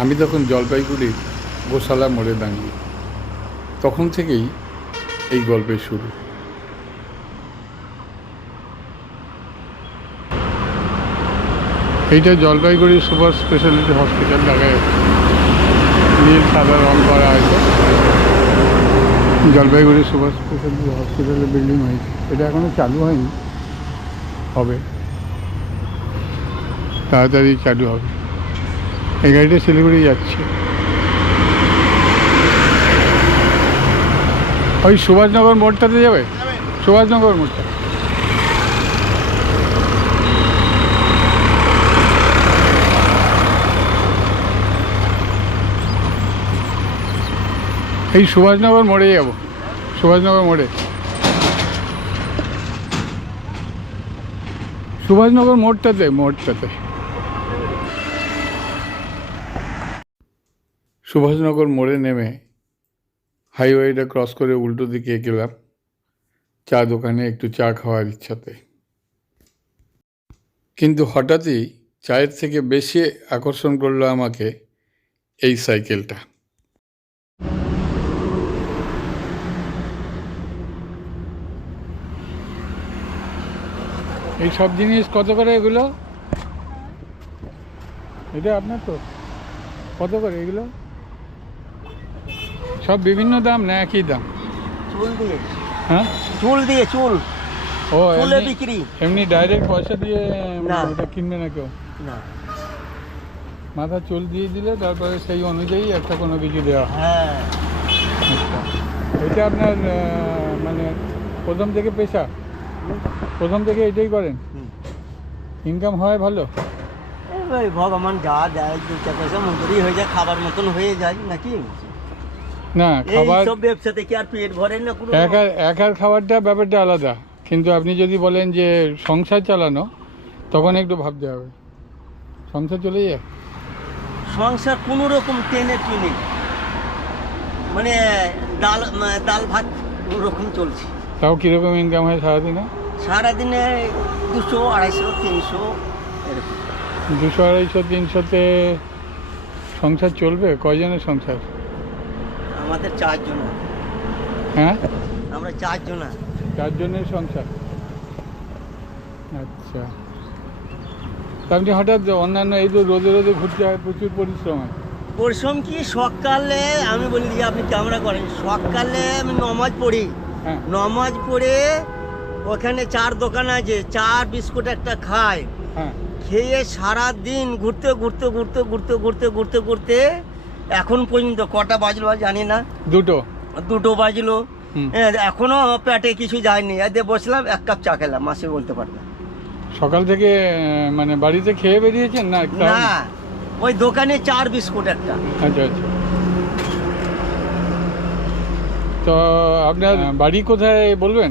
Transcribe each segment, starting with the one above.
আমি তখন জলপাইগুড়ির গোশালা মোড়ে দাঁড়িয়ে, তখন থেকেই এই গল্পের শুরু। এইটা জলপাইগুড়ি সুপার স্পেশালিটি হসপিটাল যাচ্ছে নীল, সাদা রং করা আছে। জলপাইগুড়ি সুপার স্পেশালিটি হসপিটালের বিল্ডিং হয়েছে। এটা এখনও চালু হয়নি। হবে। তাড়াতাড়ি চালু হবে। এই গাড়িটা শিলিগুড়ি যাচ্ছে। ওই সুভাষনগর মোড়টাতে যাবে? সুভাষনগর মোড়টা। এই সুভাষনগর মোড়ে যাব। সুভাষনগর মোড়ে। সুভাষনগর মোড়টাতে মোড়টাতে। সুভাষনগর মোড়ে নেমে হাইওয়েটা ক্রস করে উল্টো দিকে গেলাম চা দোকানে একটু চা খাওয়ার ইচ্ছাতে। কিন্তু হঠাৎই চায়ের থেকে বেশি আকর্ষণ করল আমাকে এই সাইকেলটা। এই সব জিনিস কত করে এগুলো? এটা আপনার তো? কত করে এগুলো? সব বিভিন্ন দাম না একই দাম? চুল দিয়ে। হ্যাঁ? চুল দিয়ে চুল। ও চুলে বিক্রি। এমনি ডাইরেক্ট পয়সা দিয়ে। ওটা কিনবে না কেউ? না। মাথা চুল দিয়ে দিলে তারপরে সেই অনুযায়ী একটা কোনো কিছু দেওয়া হ্যাঁ। আচ্ছা। এটা আপনার মানে প্রথম থেকে পেশা? প্রথম থেকে এটাই করেন? ইনকাম হয় ভালো? ভগবান যা দেয় দু চার পয়সা মজুরি হয়ে যায় খাবার মতন হয়ে যায় নাকি? না খাবার সব ব্যবসাতে কি আর পেট ভরে না কোনো একার একার খাবারটা ব্যাপারটা আলাদা। কিন্তু আপনি যদি বলেন যে সংসার চালানো তখন একটু ভাবতে হবে। সংসার চলে যায়? সংসার কোনো রকম টেনে টুনে মানে ডাল ডাল ভাত রকম চলছে। তাও কীরকম ইনকাম হয় সারাদিনে? সারাদিনে দুশো আড়াইশো তিনশো এরকম। দুশো আড়াইশো তিনশোতে সংসার চলবে? কয়জনের সংসার? আমাদের চারজন। হ্যাঁ? আমরা চারজন। চারজনের সংসার। আচ্ছা। আপনি হঠাৎ অন্যান্য এই তো রোদে রোদে ঘুরতে হয় প্রচুর পরিশ্রম হয়। পরিশ্রম কি? সকালে আমি বলি যে আপনি ক্যামেরা করেন। সকালে আমি নমাজ পড়ি। হ্যাঁ। নমাজ পড়ে ওখানে চার দোকান আছে চার বিস্কুট একটা খাই। হ্যাঁ। খেয়ে সারা দিন ঘুরতে ঘুরতে ঘুরতে ঘুরতে ঘুরতে ঘুরতে ঘুরতে এখন পর্যন্ত কটা বাজলো জানি না। দুটো? দুটো বাজলো। এখনও পেটে কিছু যায়নি। এতে বসলাম এক কাপ চা খেলাম মাসে বলতে পারবে। সকাল থেকে মানে বাড়িতে খেয়ে বেরিয়েছেন না না ওই দোকানে চার বিস্কুট একটা। আচ্ছা আচ্ছা। তো আপনার বাড়ি কোথায় বলবেন?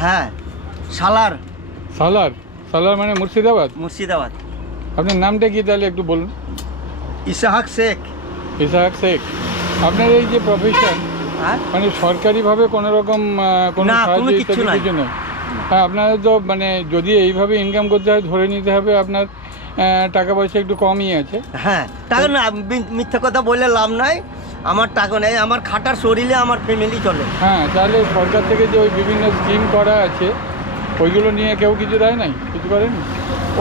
হ্যাঁ সালার। সালার? সালার মানে মুর্শিদাবাদ? মুর্শিদাবাদ। আপনার নামটা কি তাহলে একটু বলুন। ইসাহাক শেখ। ইসাহাক শেখ আপনার এই যে প্রফেশন হ্যাঁ। মানে সরকারিভাবে কোনো রকম কোনো সাহায্য ইত্যাদি কিছু নেই। হ্যাঁ আপনাদের তো মানে যদি এইভাবে ইনকাম করতে হয় ধরে নিতে হবে আপনার টাকা পয়সা একটু কমই আছে। হ্যাঁ টাকা না মিথ্যা কথা বলে লাভ নাই। আমার টাকা নেই আমার খাটার শরীরে আমার ফ্যামিলি চলে। হ্যাঁ তাহলে সরকার থেকে যে ওই বিভিন্ন স্কিম করা আছে ওইগুলো নিয়ে কেউ কিছু দেয় নাই? কিছু করেন?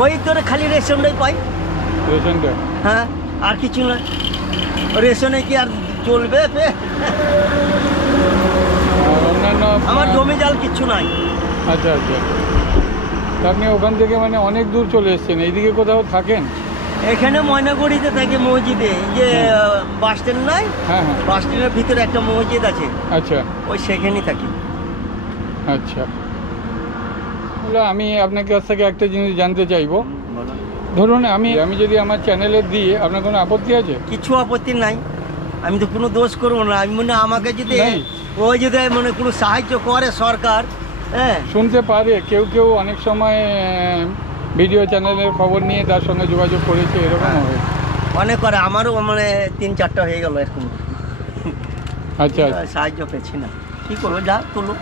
ওই তোরে খালি রেশনটাই পাই। রেশনটা হ্যাঁ আর কিছু নয়। রেশনে কি আর চলবে? অন্যান্য আমার জমি জাল কিচ্ছু নাই। আচ্ছা আচ্ছা। আপনি ওখান থেকে মানে অনেক দূর চলে এসেছেন। এইদিকে কোথাও থাকেন? এখানে ময়নাগুড়িতে থাকে মসজিদে। যে বাস স্ট্যান্ড নাই? হ্যাঁ হ্যাঁ। বাস স্ট্যান্ডের ভিতরে একটা মসজিদ আছে। আচ্ছা। ওই সেখানেই থাকি। আচ্ছা। আমি আপনার কাছ থেকে একটা জিনিস জানতে চাইব। ধরুন আমি আমি যদি আমার চ্যানেলে দিই আপনার কোনো আপত্তি আছে? কিছু আপত্তি নাই। আমি তো কোনো দোষ করব না। আমি মনে আমাকে যদি। ওই যদি মানে কোনো সাহায্য করে সরকার হ্যাঁ। শুনতে পারে। কেউ কেউ অনেক সময় ভিডিও চ্যানেলের খবর নিয়ে তার সঙ্গে যোগাযোগ করেছে এরকম হ্যাঁ। হবে অনেক করে। আমারও মানে তিন চারটা হয়ে গেল এরকম। আচ্ছা। আচ্ছা সাহায্য পেয়েছি না। কি করব? যা তুলো।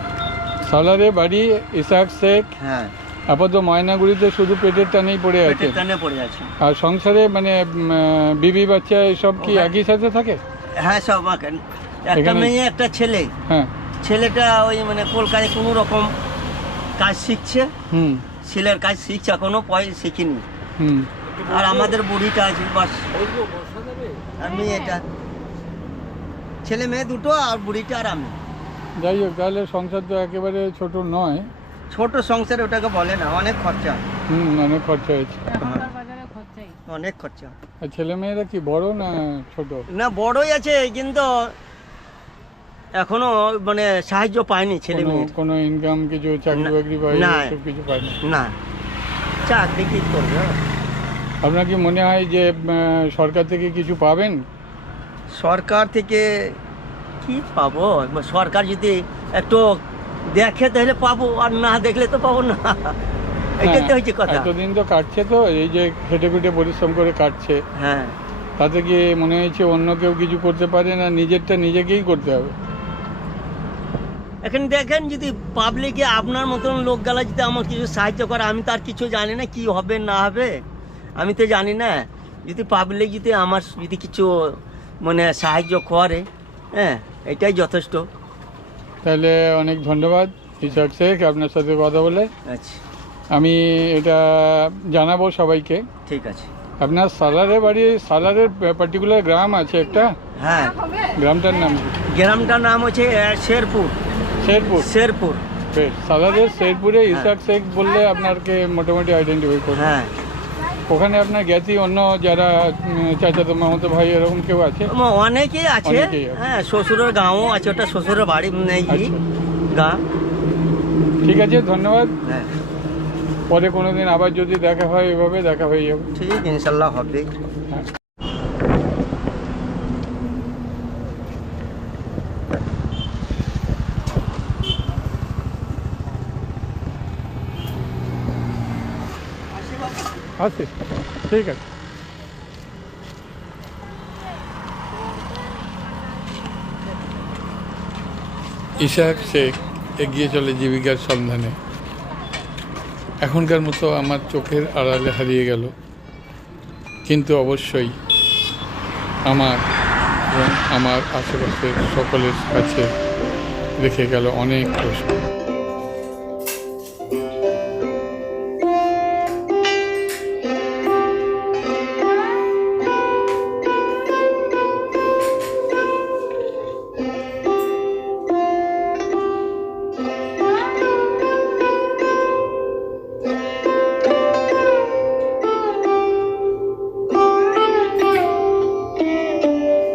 সালারে বাড়ি ইসাক শেখ। হ্যাঁ। আপাতত ময়নাগুড়িতে শুধু পেটের টানেই পড়ে আছে। পেটের টানে পড়ে আছে। আর সংসারে মানে বিবি বাচ্চা এসব কি একই সাথে থাকে? হ্যাঁ সব একটা মেয়ে একটা ছেলে। হ্যাঁ। ছেলেটা ওই মানে কলকাতায় কোনো রকম কাজ শিখছে। হুম। ছেলের কাজ শিখছে এখনও পয়সা শিখিনি। হুম। আর আমাদের বুড়িটা আছে বাস। আর মেয়েটা। ছেলে মেয়ে দুটো আর বুড়িটা আর আমি। যাই হোক তাহলে সংসার তো একেবারে ছোট নয়। ছোট সংসার ওটাকে বলে না অনেক খরচা হুম অনেক খরচা হয়েছে। অনেক খরচা ছেলে মেয়েরা কি বড় না ছোট? না বড়ই আছে কিন্তু এখনও মানে সাহায্য পায়নি ছেলে মেয়ে কোনো ইনকাম কিছু চাকরি বাকরি বা না। সব কিছু পায় না। না চাকরি কি করবে? আপনার কি মনে হয় যে সরকার থেকে কিছু পাবেন? সরকার থেকে কি পাবো? সরকার যদি একটু দেখে তাহলে পাবো আর না দেখলে তো পাবো না। এটাই তো হ্যাঁ, হচ্ছে কথা। এতদিন তো কাটছে তো এই যে খেটে খুঁটে পরিশ্রম করে কাটছে। হ্যাঁ। তাতে কি মনে হয়েছে অন্য কেউ কিছু করতে পারে না? নিজেরটা নিজেকেই করতে হবে। এখন দেখেন যদি পাবলিকে আপনার মতন লোকগুলা যদি আমার কিছু সাহায্য করে আমি তার কিছু জানি না কি হবে না হবে। আমি তো জানি না। যদি পাবলিক যদি আমার যদি কিছু মানে সাহায্য করে হ্যাঁ এটাই যথেষ্ট। তাহলে অনেক ধন্যবাদ ইসাক শেখ আপনার সাথে কথা বলে। আচ্ছা। আমি এটা জানাব সবাইকে। ঠিক আছে। আপনার সালারে বাড়ি সালারের পার্টিকুলার গ্রাম আছে একটা? হ্যাঁ। গ্রামটার নাম গ্রামটার নাম হচ্ছে শেরপুর। শেরপুর? শেরপুর। সালারের শেরপুরে ইসাক শেখ বললে আপনাকে মোটামুটি আইডেন্টিফাই করবে। হ্যাঁ। ওখানে আপনার জ্ঞাতি অন্য যারা চাচা চাচাতো মামাতো ভাই এরকম কেউ আছে? অনেকেই আছে। হ্যাঁ শ্বশুরের গাঁও আছে ওটা শ্বশুরের বাড়ি নেই আচ্ছা। গা। ঠিক আছে ধন্যবাদ। হ্যাঁ। পরে কোনোদিন আবার যদি দেখা হয় এভাবে দেখা হয়ে যাবে ঠিক ইনশাল্লাহ হবে হ্যাঁ আছে ঠিক আছে। ইশাক শেখ এগিয়ে চলে জীবিকার সন্ধানে। এখনকার মতো আমার চোখের আড়ালে হারিয়ে গেল। কিন্তু অবশ্যই আমার আমার আশেপাশের সকলের কাছে রেখে গেল অনেক প্রশ্ন।